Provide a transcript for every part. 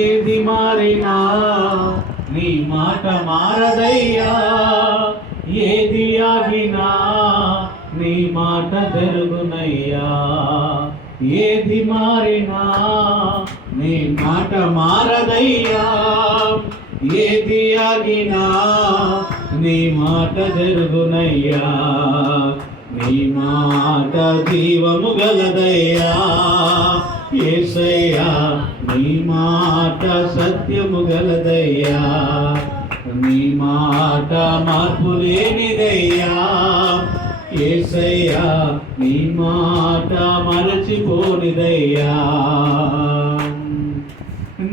ఏది మారినా నీ మాట మారదయ్యా, ఏది ఆగినా నీ మాట జరుగునయ్యా. ఏది మారినా నీ మాట మారదయ్యా, ఏది ఆగినా నీ మాట జరుగునయ్యా. నీ మాట జీవము గలదయ్యా యేసయ్యా, నీ మాట సత్యము గలదయ్యా. నీ మాట మార్పు లేనిదయ్యా యేసయ్యా, నీ మాట మరచిపోనిదయ్యా.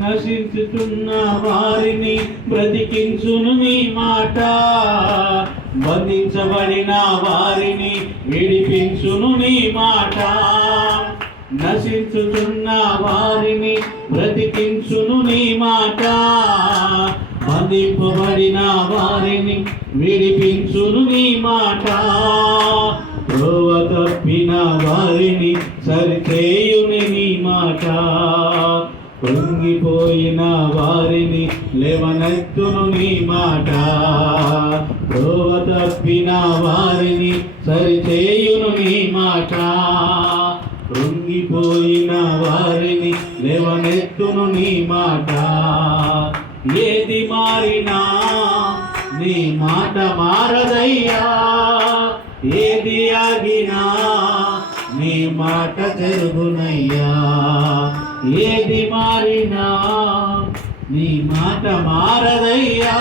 నశించుతున్న వారిని బ్రతికించును నీ మాట, బంధించబడిన వారిని విడిపించును నీ మాట. నశించుతున్న వారిని బ్రతికించును నీ మాట, బంధింపబడిన వారిని విడిపించును నీ మాట. త్రోవ తప్పిన వారిని సరిచేయుని నీ మాట, పొంగిపోయిన వారిని లేవనెత్తును నీ మాట. త్రోవ తప్పిన వారిని సరిచేయును నీ మాట, పొంగిపోయిన వారిని లేవనెత్తును నీ మాట. ఏది మారినా నీ మాట మారదయ్యా, ఏది ఆగినా నీ మాట జరుగునయ్యా. ఏది మారినా నీ మాట మారదయ్యా,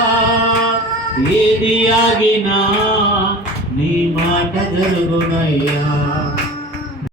ఏది ఆగినా నీ మాట జరుగునయ్యా.